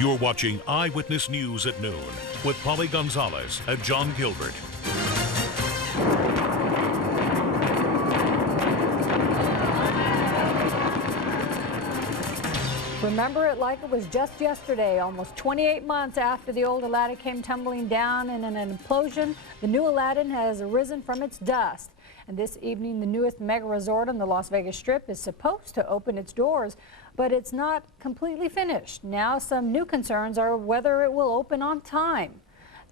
You're watching Eyewitness News at noon with Polly Gonzalez and John Gilbert. Remember it like it was just yesterday, almost 28 months after the old Aladdin came tumbling down in an implosion. The new Aladdin has arisen from its dust. And this evening, the newest mega resort on the Las Vegas Strip is supposed to open its doors, but it's not completely finished. Now some new concerns are whether it will open on time.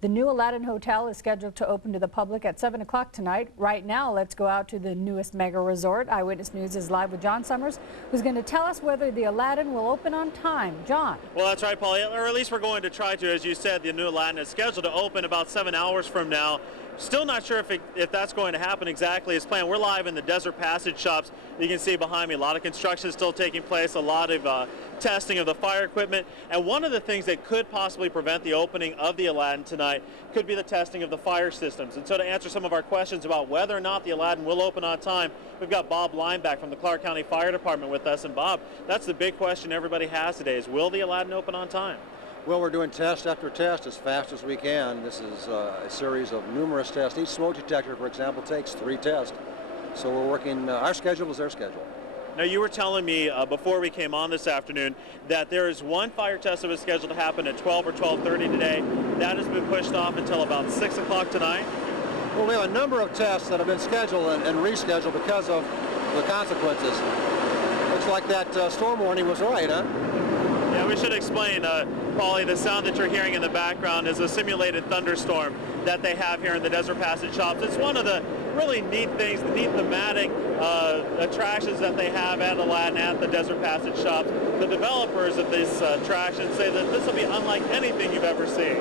The new Aladdin Hotel is scheduled to open to the public at 7 o'clock tonight. Right now, let's go out to the newest mega resort. Eyewitness News is live with Jon Summers, who's going to tell us whether the Aladdin will open on time. John. Well, that's right, Polly, or at least we're going to try to. As you said, the new Aladdin is scheduled to open about 7 hours from now. Still not sure if that's going to happen exactly as planned. We're live in the Desert Passage shops. You can see behind me a lot of construction still taking place, a lot of testing of the fire equipment. And one of the things that could possibly prevent the opening of the Aladdin tonight could be the testing of the fire systems. And so to answer some of our questions about whether or not the Aladdin will open on time, we've got Bob Lineback from the Clark County Fire Department with us. And Bob, that's the big question everybody has today is, will the Aladdin open on time? Well, we're doing test after test as fast as we can. This is a series of numerous tests. Each smoke detector, for example, takes 3 tests. So we're working, our schedule is their schedule. Now, you were telling me before we came on this afternoon that there is one fire test that was scheduled to happen at 12 or 12:30 today. That has been pushed off until about 6 o'clock tonight. Well, we have a number of tests that have been scheduled and rescheduled because of the consequences. Looks like that storm warning was right, huh? Yeah, we should explain, Polly, the sound that you're hearing in the background is a simulated thunderstorm that they have here in the Desert Passage shops. It's one of the really neat things, the neat thematic attractions that they have at Aladdin at the Desert Passage shops. The developers of this attraction say that this will be unlike anything you've ever seen.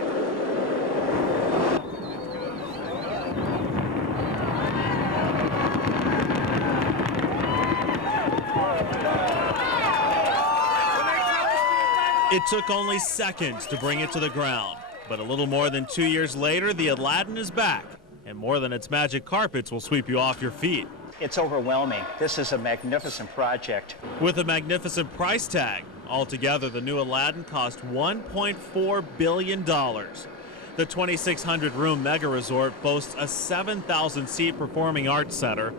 It took only seconds to bring it to the ground, but a little more than 2 years later, the Aladdin is back, and more than its magic carpets will sweep you off your feet. It's overwhelming. This is a magnificent project. With a magnificent price tag, altogether the new Aladdin cost $1.4 billion. The 2,600-room mega resort boasts a 7,000-seat performing arts center,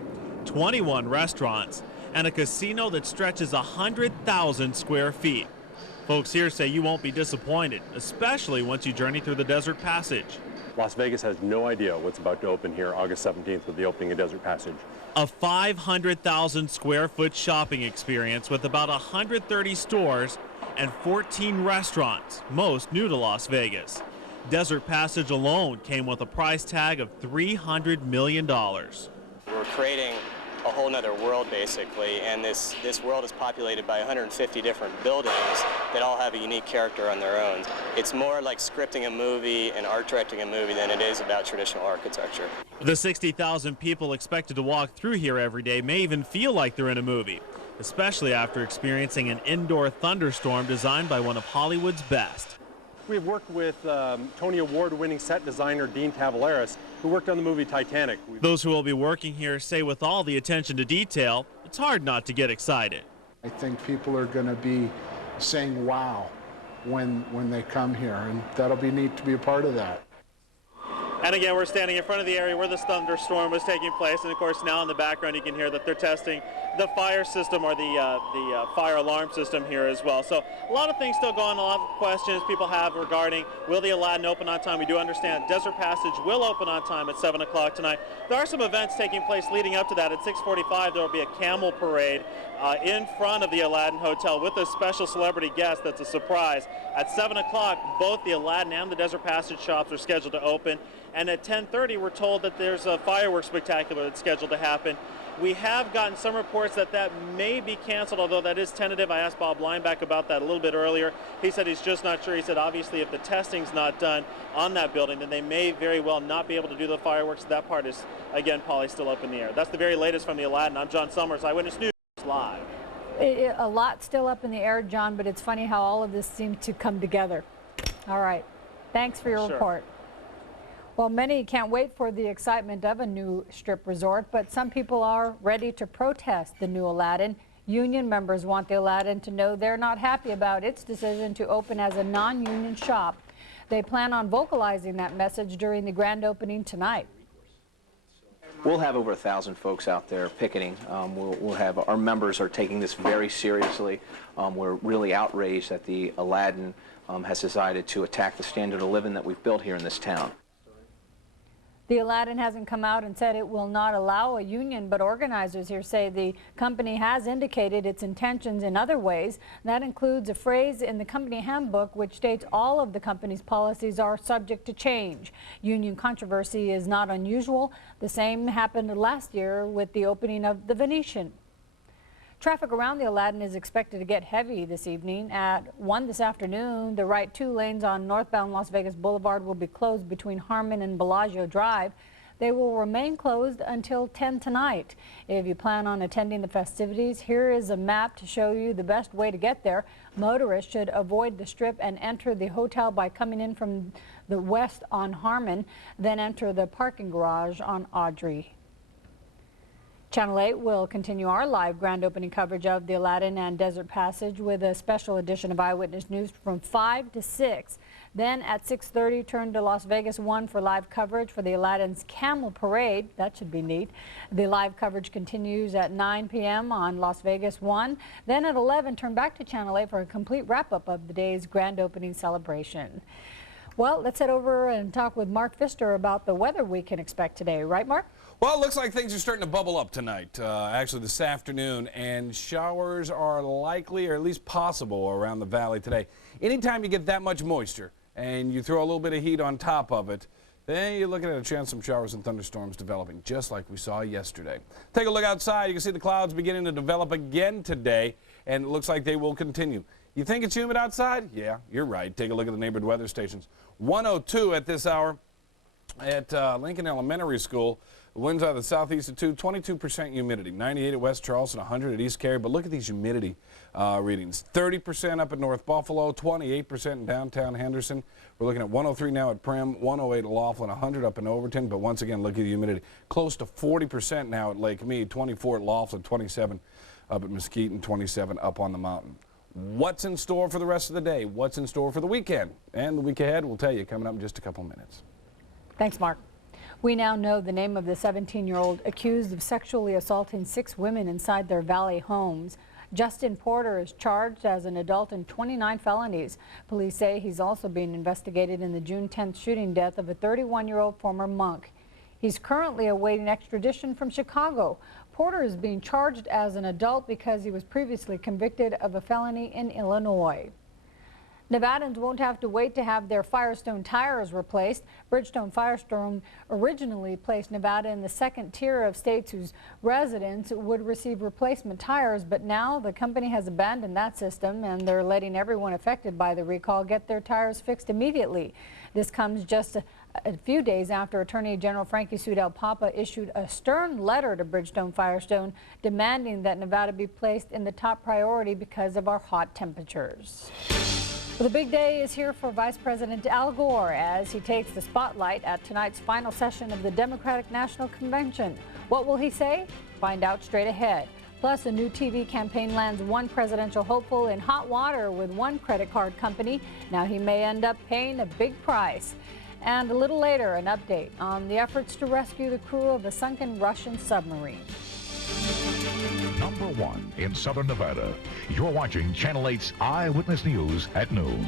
21 restaurants, and a casino that stretches 100,000 square feet. Folks here say you won't be disappointed, especially once you journey through the Desert Passage. Las Vegas has no idea what's about to open here August 17th with the opening of Desert Passage. A 500,000 square foot shopping experience with about 130 stores and 14 restaurants, most new to Las Vegas. Desert Passage alone came with a price tag of $300 million. We're creating a whole nother world, basically, and this world is populated by 150 different buildings that all have a unique character on their own. It's more like scripting a movie and art directing a movie than it is about traditional architecture. The 60,000 people expected to walk through here every day may even feel like they're in a movie, especially after experiencing an indoor thunderstorm designed by one of Hollywood's best. We've worked with Tony Award-winning set designer Dean Tavares, who worked on the movie Titanic. Those who will be working here say with all the attention to detail, it's hard not to get excited. I think people are going to be saying wow when they come here, and that'll be neat to be a part of that. And again, we're standing in front of the area where this thunderstorm was taking place, and of course now in the background you can hear that they're testing the fire system or the fire alarm system here as well. So a lot of things still going on, a lot of questions people have regarding will the Aladdin open on time. We do understand Desert Passage will open on time at 7 o'clock tonight. There are some events taking place leading up to that. At 6:45 there will be a camel parade in front of the Aladdin Hotel with a special celebrity guest that's a surprise. At 7 o'clock both the Aladdin and the Desert Passage shops are scheduled to open. And at 10:30, we're told that there's a fireworks spectacular that's scheduled to happen. We have gotten some reports that that may be canceled, although that is tentative. I asked Bob Lineback about that a little bit earlier. He said he's just not sure. He said obviously if the testing's not done on that building, then they may very well not be able to do the fireworks. That part is, again, Polly, still up in the air. That's the very latest from the Aladdin. I'm Jon Summers, Eyewitness News live. A lot still up in the air, John, but it's funny how all of this seems to come together. All right. Thanks for your report. Well, many can't wait for the excitement of a new strip resort, but some people are ready to protest the new Aladdin. Union members want the Aladdin to know they're not happy about its decision to open as a non-union shop. They plan on vocalizing that message during the grand opening tonight. We'll have over 1,000 folks out there picketing. We'll have, our members are taking this very seriously. We're really outraged that the Aladdin has decided to attack the standard of living that we've built here in this town. The Aladdin hasn't come out and said it will not allow a union, but organizers here say the company has indicated its intentions in other ways. That includes a phrase in the company handbook which states all of the company's policies are subject to change. Union controversy is not unusual. The same happened last year with the opening of the Venetian. Traffic around the Aladdin is expected to get heavy this evening. At 1 this afternoon, the right 2 lanes on northbound Las Vegas Boulevard will be closed between Harmon and Bellagio Drive. They will remain closed until 10 tonight. If you plan on attending the festivities, here is a map to show you the best way to get there. Motorists should avoid the Strip and enter the hotel by coming in from the west on Harmon, then enter the parking garage on Audrey. Channel 8 will continue our live grand opening coverage of the Aladdin and Desert Passage with a special edition of Eyewitness News from 5 to 6. Then at 6:30, turn to Las Vegas 1 for live coverage for the Aladdin's Camel Parade. That should be neat. The live coverage continues at 9 p.m. on Las Vegas 1. Then at 11, turn back to Channel 8 for a complete wrap-up of the day's grand opening celebration. Well, let's head over and talk with Mark Pfister about the weather we can expect today. Right, Mark? Well, it looks like things are starting to bubble up tonight, actually this afternoon, and showers are likely, or at least possible, around the valley today. Anytime you get that much moisture and you throw a little bit of heat on top of it, then you're looking at a chance some showers and thunderstorms developing, just like we saw yesterday. Take a look outside. You can see the clouds beginning to develop again today, and it looks like they will continue. You think it's humid outside? Yeah, you're right. Take a look at the neighborhood weather stations. 102 at this hour at Lincoln Elementary School. Winds out of the southeast at 22% humidity. 98 at West Charleston, 100 at East Cary. But look at these humidity readings. 30% up at North Buffalo, 28% in downtown Henderson. We're looking at 103 now at Primm, 108 at Laughlin, 100 up in Overton. But once again, look at the humidity. Close to 40% now at Lake Mead, 24 at Laughlin, 27 up at Mesquite, and 27 up on the mountain. What's in store for the rest of the day? What's in store for the weekend? And the week ahead, we'll tell you coming up in just a couple of minutes. Thanks, Mark. We now know the name of the 17-year-old accused of sexually assaulting 6 women inside their Valley homes. Justin Porter is charged as an adult in 29 felonies. Police say he's also being investigated in the June 10th shooting death of a 31-year-old former monk. He's currently awaiting extradition from Chicago. Porter is being charged as an adult because he was previously convicted of a felony in Illinois. Nevadans won't have to wait to have their Firestone tires replaced. Bridgestone Firestone originally placed Nevada in the second tier of states whose residents would receive replacement tires, but now the company has abandoned that system and they're letting everyone affected by the recall get their tires fixed immediately. This comes just a few days after Attorney General Frankie Sudell Papa issued a stern letter to Bridgestone Firestone demanding that Nevada be placed in the top priority because of our hot temperatures. Well, the big day is here for Vice President Al Gore as he takes the spotlight at tonight's final session of the Democratic National Convention. What will he say? Find out straight ahead. Plus, a new TV campaign lands one presidential hopeful in hot water with one credit card company. Now he may end up paying a big price. And a little later, an update on the efforts to rescue the crew of a sunken Russian submarine. Number 1 in Southern Nevada. You're watching Channel 8's Eyewitness News at noon.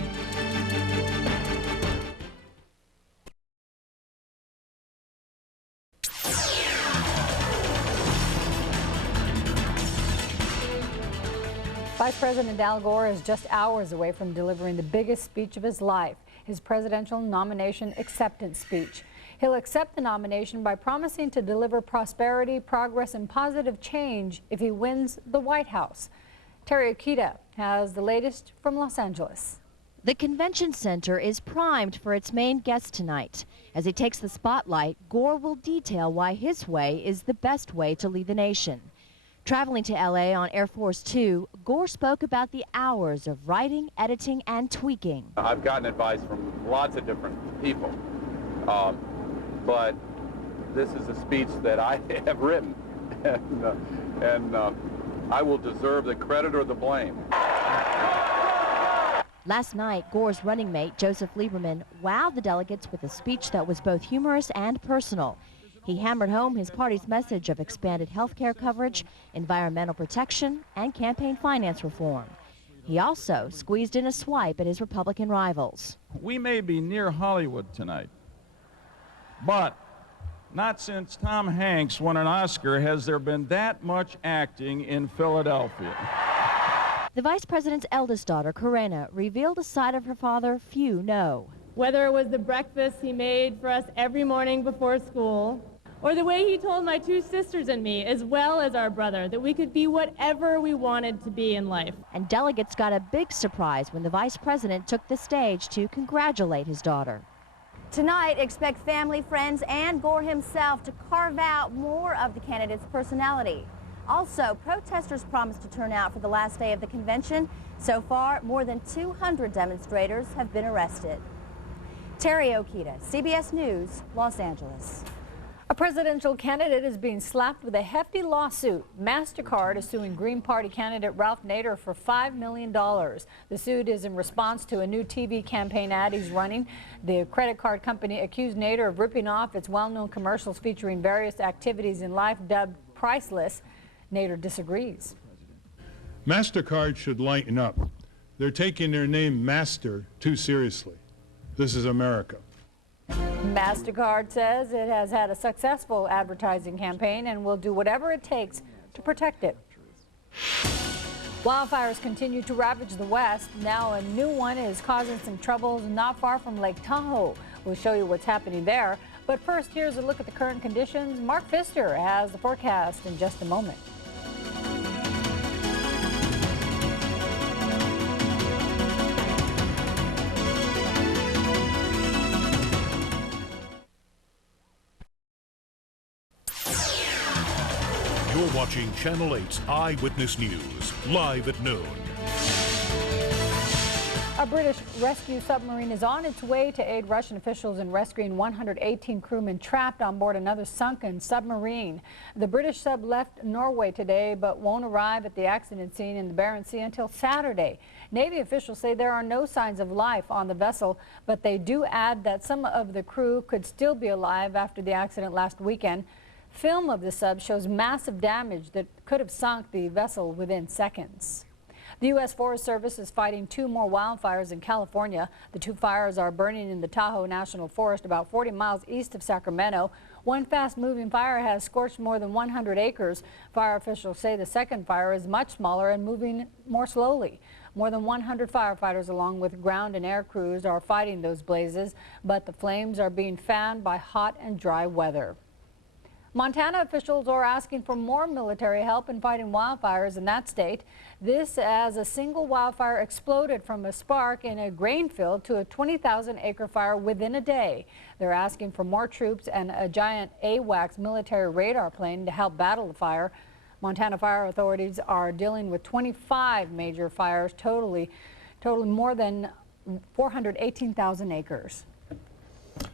Vice President Al Gore is just hours away from delivering the biggest speech of his life, his presidential nomination acceptance speech. He'll accept the nomination by promising to deliver prosperity, progress, and positive change if he wins the White House. Terry Akita has the latest from Los Angeles. The convention center is primed for its main guest tonight. As he takes the spotlight, Gore will detail why his way is the best way to lead the nation. Traveling to LA on Air Force 2, Gore spoke about the hours of writing, editing, and tweaking. I've gotten advice from lots of different people. But this is a speech that I have written, and I will deserve the credit or the blame. Last night, Gore's running mate, Joseph Lieberman, wowed the delegates with a speech that was both humorous and personal. He hammered home his party's message of expanded health care coverage, environmental protection, and campaign finance reform. He also squeezed in a swipe at his Republican rivals. We may be near Hollywood tonight, but not since Tom Hanks won an Oscar has there been that much acting in Philadelphia. The vice president's eldest daughter, Karena, revealed a side of her father few know. Whether it was the breakfast he made for us every morning before school, or the way he told my two sisters and me, as well as our brother, that we could be whatever we wanted to be in life. And delegates got a big surprise when the vice president took the stage to congratulate his daughter. Tonight, expect family, friends, and Gore himself to carve out more of the candidate's personality. Also, protesters promised to turn out for the last day of the convention. So far, more than 200 demonstrators have been arrested. Terry Okita, CBS News, Los Angeles. A presidential candidate is being slapped with a hefty lawsuit. MasterCard is suing Green Party candidate Ralph Nader for $5 million. The suit is in response to a new TV campaign ad he's running. The credit card company accused Nader of ripping off its well-known commercials featuring various activities in life dubbed priceless. Nader disagrees. MasterCard should lighten up. They're taking their name Master too seriously. This is America. MasterCard says it has had a successful advertising campaign and will do whatever it takes to protect it. Wildfires continue to ravage the West. Now a new one is causing some troubles not far from Lake Tahoe. We'll show you what's happening there. But first, here's a look at the current conditions. Mark Pfister has the forecast in just a moment. You're watching Channel 8's Eyewitness News, live at noon. A British rescue submarine is on its way to aid Russian officials in rescuing 118 crewmen trapped on board another sunken submarine. The British sub left Norway today but won't arrive at the accident scene in the Barents Sea until Saturday. Navy officials say there are no signs of life on the vessel, but they do add that some of the crew could still be alive after the accident last weekend. Film of the sub shows massive damage that could have sunk the vessel within seconds. The U.S. Forest Service is fighting 2 more wildfires in California. The 2 fires are burning in the Tahoe National Forest about 40 miles east of Sacramento. One fast-moving fire has scorched more than 100 acres. Fire officials say the second fire is much smaller and moving more slowly. More than 100 firefighters along with ground and air crews are fighting those blazes, but the flames are being fanned by hot and dry weather. Montana officials are asking for more military help in fighting wildfires in that state. This as a single wildfire exploded from a spark in a grain field to a 20,000-acre fire within a day. They're asking for more troops and a giant AWACS military radar plane to help battle the fire. Montana fire authorities are dealing with 25 major fires, totaling more than 418,000 acres.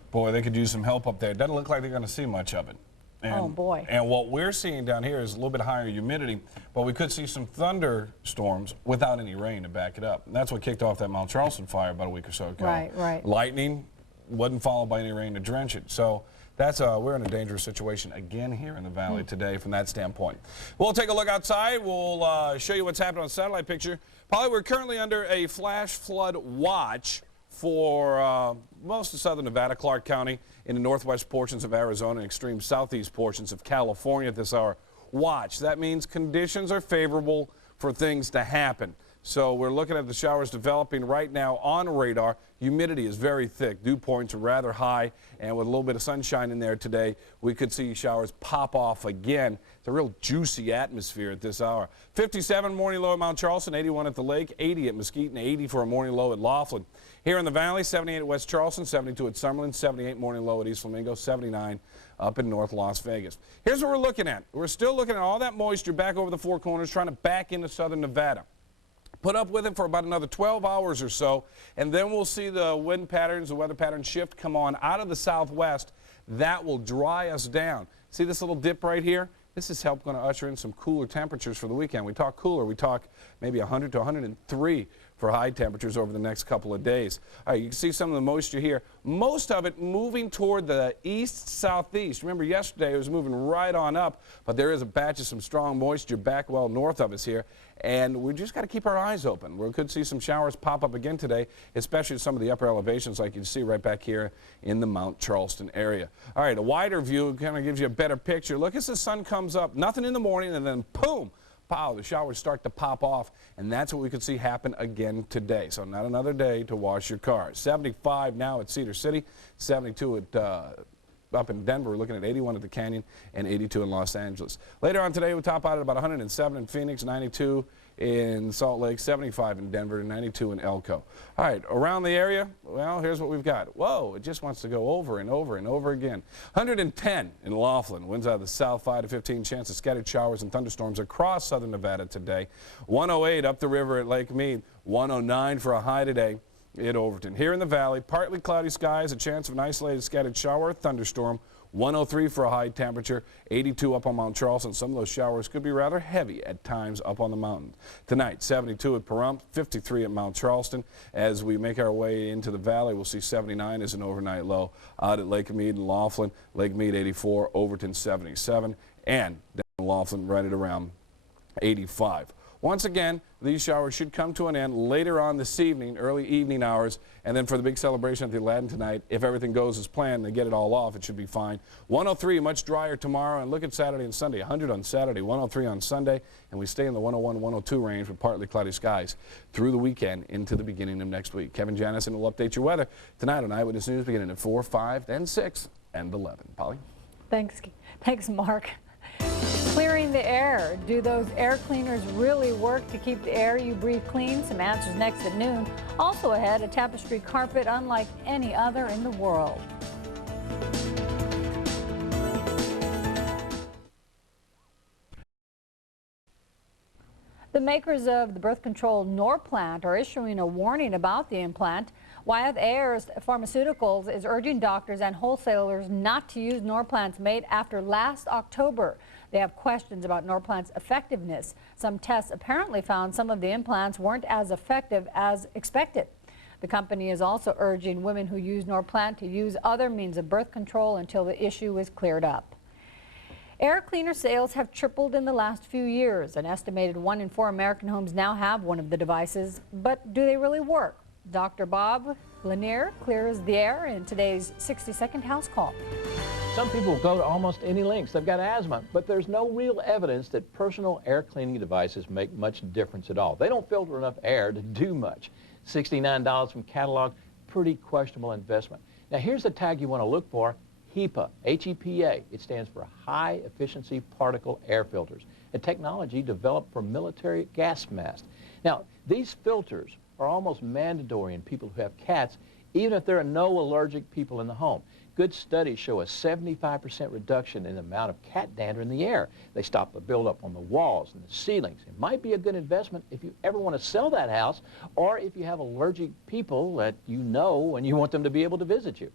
Boy, they could use some help up there. It doesn't look like they're going to see much of it. And, oh, boy. And what we're seeing down here is a little bit higher humidity, but we could see some thunderstorms without any rain to back it up. And that's what kicked off that Mount Charleston fire about a week or so ago. Right. Lightning wasn't followed by any rain to drench it. So that's we're in a dangerous situation again here in the valley today from that standpoint. We'll take a look outside. We'll show you what's happening on satellite picture. Polly, we're currently under a flash flood watch for most of southern Nevada, Clark County, in the northwest portions of Arizona and extreme southeast portions of California at this hour. Watch. That means conditions are favorable for things to happen. So we're looking at the showers developing right now on radar. Humidity is very thick. Dew points are rather high, and with a little bit of sunshine in there today, we could see showers pop off again. It's a real juicy atmosphere at this hour. 57 morning low at Mount Charleston, 81 at the lake, 80 at Mesquite, and 80 for a morning low at Laughlin. Here in the valley, 78 at West Charleston, 72 at Summerlin, 78 morning low at East Flamingo, 79 up in North Las Vegas. Here's what we're looking at. We're still looking at all that moisture back over the Four Corners, trying to back into southern Nevada. Put up with it for about another 12 hours or so, and then we'll see the wind patterns, the weather patterns shift, come on out of the southwest. That will dry us down. See this little dip right here? This is going to usher in some cooler temperatures for the weekend. We talk cooler, we talk maybe 100 to 103 for high temperatures over the next couple of days. All right, you can see some of the moisture here. Most of it moving toward the east-southeast. Remember, yesterday it was moving right on up, but there is a batch of some strong moisture back well north of us here, and we just got to keep our eyes open. We could see some showers pop up again today, especially in some of the upper elevations like you see right back here in the Mount Charleston area. All right, a wider view kind of gives you a better picture. Look as the sun comes up, nothing in the morning, and then boom, pow, the showers start to pop off, and that's what we could see happen again today. So not another day to wash your cars. 75 now at Cedar City, 72 at up in Denver. We're looking at 81 at the Canyon and 82 in Los Angeles. Later on today, we'll top out at about 107 in Phoenix, 92 in Salt Lake, 75 in Denver, and 92 in Elko. All right, around the area, well, here's what we've got. Whoa, it just wants to go over and over and over again. 110 in Laughlin, winds out of the south, 5 to 15, chance of scattered showers and thunderstorms across southern Nevada today. 108 up the river at Lake Mead, 109 for a high today at Overton. Here in the valley, partly cloudy skies, a chance of an isolated scattered shower or thunderstorm. 103 for a high temperature, 82 up on Mount Charleston. Some of those showers could be rather heavy at times up on the mountain. Tonight, 72 at Pahrump, 53 at Mount Charleston. As we make our way into the valley, we'll see 79 as an overnight low. Out at Lake Mead and Laughlin, Lake Mead 84, Overton 77, and down in Laughlin right at around 85. Once again, these showers should come to an end later on this evening, early evening hours, and then for the big celebration at the Aladdin tonight, if everything goes as planned and they get it all off, it should be fine. 103, much drier tomorrow, and look at Saturday and Sunday. 100 on Saturday, 103 on Sunday, and we stay in the 101, 102 range with partly cloudy skies through the weekend into the beginning of next week. Kevin Janison will update your weather tonight on Eyewitness News beginning at 4, 5, then 6, and 11. Polly? Thanks, Mark. Clearing the air. Do those air cleaners really work to keep the air you breathe clean? Some answers next at noon. Also ahead, a tapestry carpet unlike any other in the world. The makers of the birth control Norplant are issuing a warning about the implant. Wyeth Ayers Pharmaceuticals is urging doctors and wholesalers not to use Norplants made after last October. They have questions about Norplant's effectiveness. Some tests apparently found some of the implants weren't as effective as expected. The company is also urging women who use Norplant to use other means of birth control until the issue is cleared up. Air cleaner sales have tripled in the last few years. An estimated 1 in 4 American homes now have one of the devices, but do they really work? Dr. Bob Lanier clears the air in today's 60-second house call. Some people go to almost any lengths. They've got asthma, but there's no real evidence that personal air cleaning devices make much difference at all. They don't filter enough air to do much. $69 from catalog, pretty questionable investment. Now here's the tag you want to look for, HEPA, H-E-P-A. It stands for High Efficiency Particle Air Filters, a technology developed for military gas masks. Now these filters are almost mandatory in people who have cats, even if there are no allergic people in the home. Good studies show a 75% reduction in the amount of cat dander in the air. They stop the buildup on the walls and the ceilings. It might be a good investment if you ever want to sell that house, or if you have allergic people that you know and you want them to be able to visit you.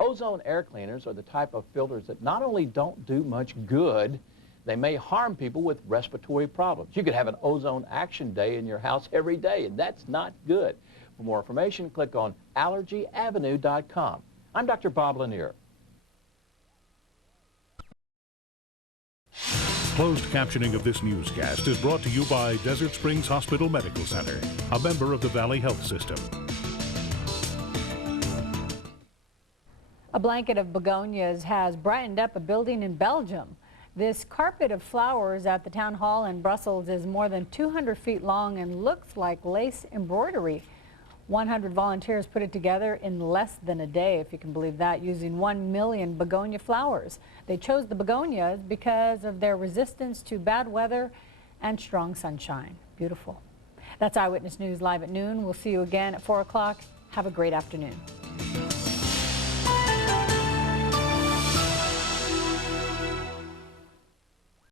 Ozone air cleaners are the type of filters that not only don't do much good, they may harm people with respiratory problems. You could have an ozone action day in your house every day, and that's not good. For more information, click on AllergyAvenue.com. I'm Dr. Bob Lanier. Closed captioning of this newscast is brought to you by Desert Springs Hospital Medical Center, a member of the Valley Health System. A blanket of begonias has brightened up a building in Belgium. This carpet of flowers at the town hall in Brussels is more than 200 feet long and looks like lace embroidery. 100 volunteers put it together in less than a day, if you can believe that, using 1 million begonia flowers. They chose the begonias because of their resistance to bad weather and strong sunshine. Beautiful. That's Eyewitness News live at noon. We'll see you again at 4 o'clock. Have a great afternoon.